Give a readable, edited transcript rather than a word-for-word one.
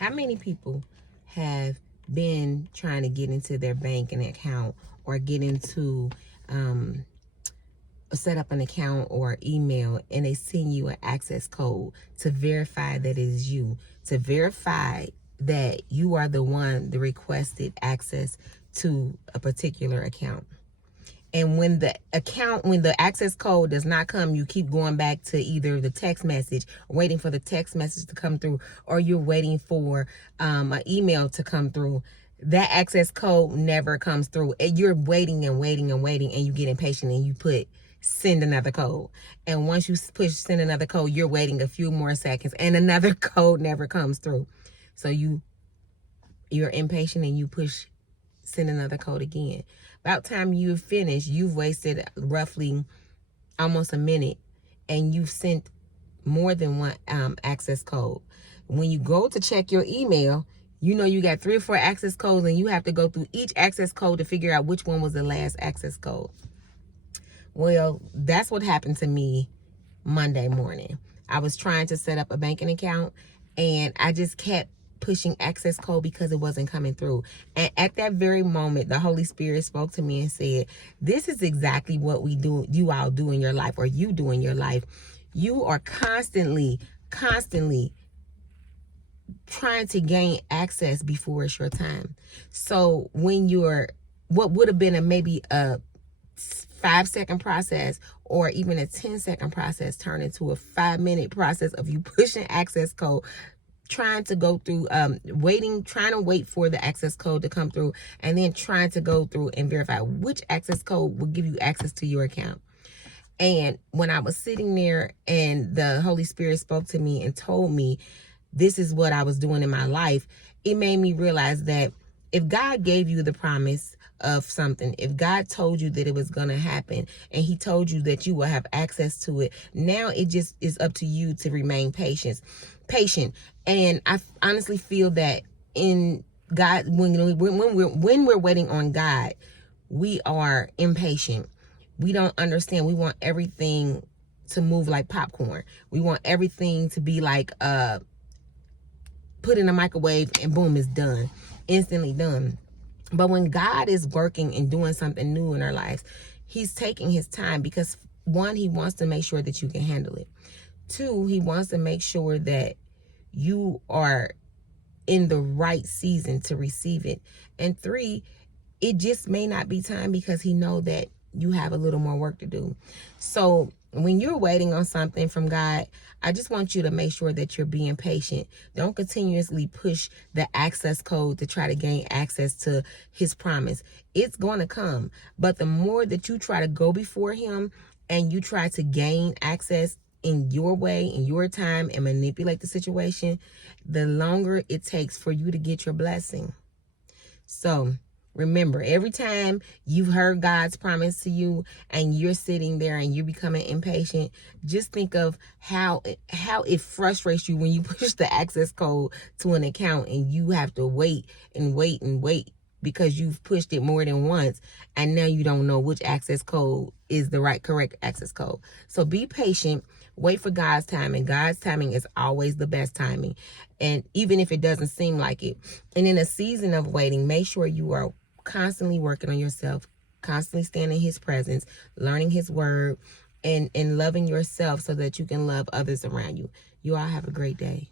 How many people have been trying to get into their banking account or get into set up an account or email, and they send you an access code to verify that it is you, to verify that you are the one that requested access to a particular account? And when the access code does not come, you keep going back to either the text message, waiting for the text message to come through, or you're waiting for an email to come through. That access code never comes through. And you're waiting and waiting and waiting, and you get impatient and you put send another code. And once you push send another code, you're waiting a few more seconds and another code never comes through. So you're impatient and you push send another code again. About time you finish, you've wasted roughly almost a minute, and you've sent more than one access code. When you go to check your email, you know you got 3 or 4 access codes, and you have to go through each access code to figure out which one was the last access code. Well, that's what happened to me Monday morning. I was trying to set up a banking account, and I just kept pushing access code because it wasn't coming through. And at that very moment, the Holy Spirit spoke to me and said, this is exactly what you all do in your life, or you do in your life. You are constantly trying to gain access before it's your time. So when what would have been maybe a 5-second process or even a 10-second process turn into a 5-minute process of you pushing access code, trying to go through trying to wait for the access code to come through, and then trying to go through and verify which access code will give you access to your account. And when I was sitting there and the Holy Spirit spoke to me and told me this is what I was doing in my life, it made me realize that if God gave you the promise of something, if God told you that it was going to happen, and he told you that you will have access to it, now it just is up to you to remain patient. And I honestly feel that in God, when we're waiting on God, we are impatient. We don't understand. We want everything to move like popcorn. We want everything to be like put in a microwave and boom, it's done, instantly done. But when God is working and doing something new in our lives, he's taking his time, because 1, he wants to make sure that you can handle it. 2, he wants to make sure that you are in the right season to receive it. And 3, it just may not be time, because he knows that you have a little more work to do. So when you're waiting on something from God, I just want you to make sure that you're being patient. Don't continuously push the access code to try to gain access to his promise. It's going to come. But the more that you try to go before him and you try to gain access in your way, in your time, and manipulate the situation, the longer it takes for you to get your blessing. So remember, every time you've heard God's promise to you and you're sitting there and you're becoming impatient, just think of how it frustrates you when you push the access code to an account and you have to wait and wait and wait because you've pushed it more than once, and now you don't know which access code is the correct access code. So be patient. Wait for God's timing. God's timing is always the best timing, and even if it doesn't seem like it. And in a season of waiting, make sure you are constantly working on yourself, constantly staying in his presence, learning his word, and loving yourself so that you can love others around you. You all have a great day.